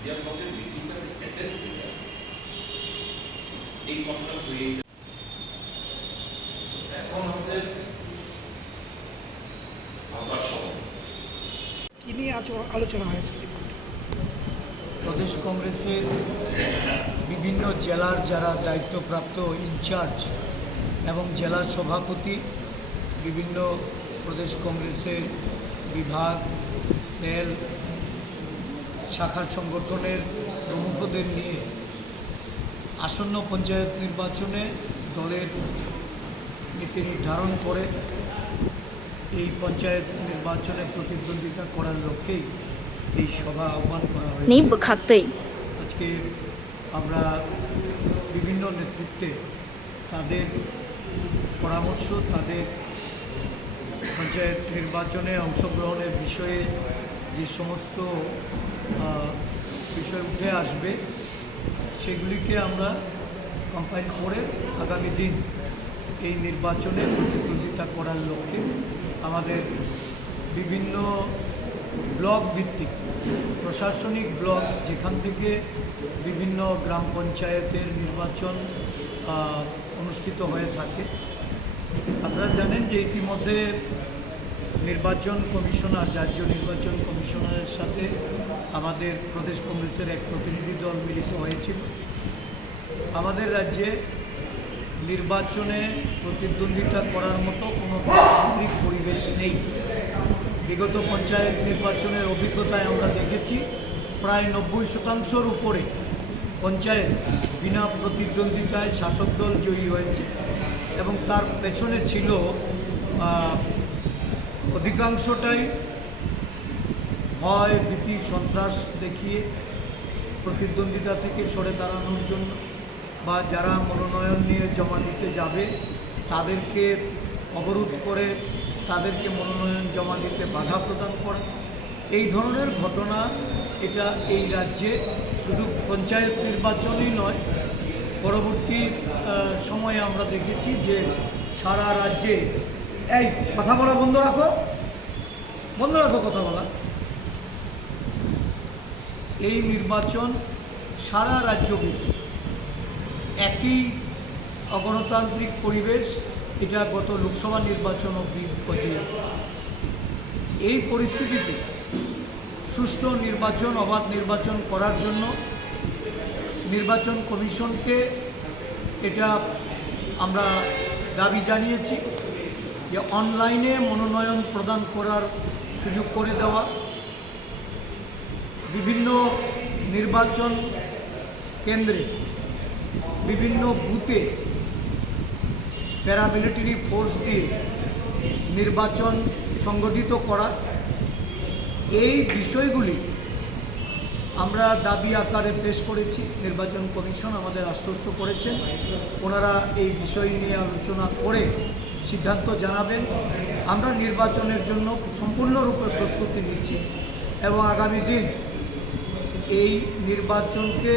এই কথাটা হয়ে এখন আমাদের ভাববার সময়। কি নিয়ে আলোচনা হয়েছে? প্রদেশ কংগ্রেসের বিভিন্ন জেলার যারা দায়িত্বপ্রাপ্ত ইনচার্জ এবং জেলার সভাপতি, বিভিন্ন প্রদেশ কংগ্রেসের বিভাগ, সেল, শাখার সংগঠনের প্রমুখদের নিয়ে আসন্ন পঞ্চায়েত নির্বাচনে দলের নীতি নির্ধারণ করে এই পঞ্চায়েত নির্বাচনে প্রতিদ্বন্দ্বিতা করার লক্ষ্যেই এই সভা আহ্বান করা হয়েছে। আজকে আমরা বিভিন্ন নেতৃত্বে তাদের পরামর্শ, তাদের পঞ্চায়েত নির্বাচনে অংশগ্রহণের বিষয়ে যে সমস্ত বিষয় উঠে আসবে সেগুলিকে আমরা কম্পাইল করে আগামী দিন এই নির্বাচনে প্রতিদ্বন্দ্বিতা করার লক্ষ্যে আমাদের বিভিন্ন ব্লক ভিত্তিক প্রশাসনিক ব্লক, যেখান থেকে বিভিন্ন গ্রাম পঞ্চায়েতের নির্বাচন অনুষ্ঠিত হয়ে থাকে। আপনারা জানেন যে ইতিমধ্যে নির্বাচন কমিশনার, রাজ্য নির্বাচন কমিশনারের সাথে আমাদের প্রদেশ কংগ্রেসের এক প্রতিনিধি দল মিলিত হয়েছিল। আমাদের রাজ্যে নির্বাচনে প্রতিদ্বন্দ্বিতা করার মতো কোনো গণতান্ত্রিক পরিবেশ নেই। বিগত পঞ্চায়েত নির্বাচনের অভিজ্ঞতায় আমরা দেখেছি প্রায় 90% উপরে পঞ্চায়েত বিনা প্রতিদ্বন্দ্বিতায় শাসক দল জয়ী হয়েছে এবং তার পেছনে ছিল অধিকাংশটাই ভয়, ভীতি, সন্ত্রাস দেখিয়ে প্রতিদ্বন্দ্বিতা থেকে সরে দাঁড়ানোর জন্য, বা যারা মনোনয়ন নিয়ে জমা দিতে যাবে তাদেরকে অবরোধ করে তাদেরকে মনোনয়ন জমা দিতে বাধা প্রদান করা, এই ধরনের ঘটনা এটা এই রাজ্যে শুধু পঞ্চায়েত নির্বাচনই নয়, পরবর্তী সময়ে আমরা দেখেছি যে সারা রাজ্যে এই কথা বলা বন্ধ রাখো কথা বলা, এই নির্বাচন সারা রাজ্যব্যাপী একই অগণতান্ত্রিক পরিবেশ এটা গত লোকসভা নির্বাচন অবধি পর্যন্ত। এই পরিস্থিতিতে সুষ্ঠু নির্বাচন, অবাধ নির্বাচন করার জন্য নির্বাচন কমিশনকে এটা আমরা দাবি জানিয়েছি যে অনলাইনে মনোনয়ন প্রদান করার সুযোগ করে দেওয়া, বিভিন্ন নির্বাচন কেন্দ্রে বিভিন্ন বুথে প্যারামিলিটারি ফোর্স দিয়ে নির্বাচন সংগঠিত করা, এই বিষয়গুলি আমরা দাবি আকারে পেশ করেছি। নির্বাচন কমিশন আমাদের আশ্বস্ত করেছেন ওনারা এই বিষয় নিয়ে আলোচনা করে সিদ্ধান্ত জানাবেন। আমরা নির্বাচনের জন্য সম্পূর্ণরূপে প্রস্তুতি নিচ্ছি এবং আগামী দিন এই নির্বাচনকে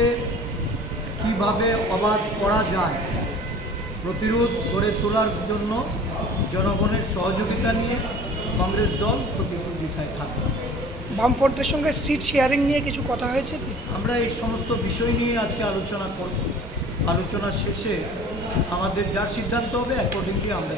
কিভাবে অবাধ করা যায় প্রতিরোধ গড়ে তোলার জন্য জনগণের সহযোগিতা নিয়ে কংগ্রেস দল প্রতিদ্বন্দ্বিতায় থাকবে। বামফ্রন্টের সঙ্গে সিট শেয়ারিং নিয়ে কিছু কথা হয়েছে কি? আমরা এই সমস্ত বিষয় নিয়ে আজকে আলোচনা করব। আলোচনা শেষে আমাদের যা সিদ্ধান্ত হবে অ্যাকর্ডিংলি আমরা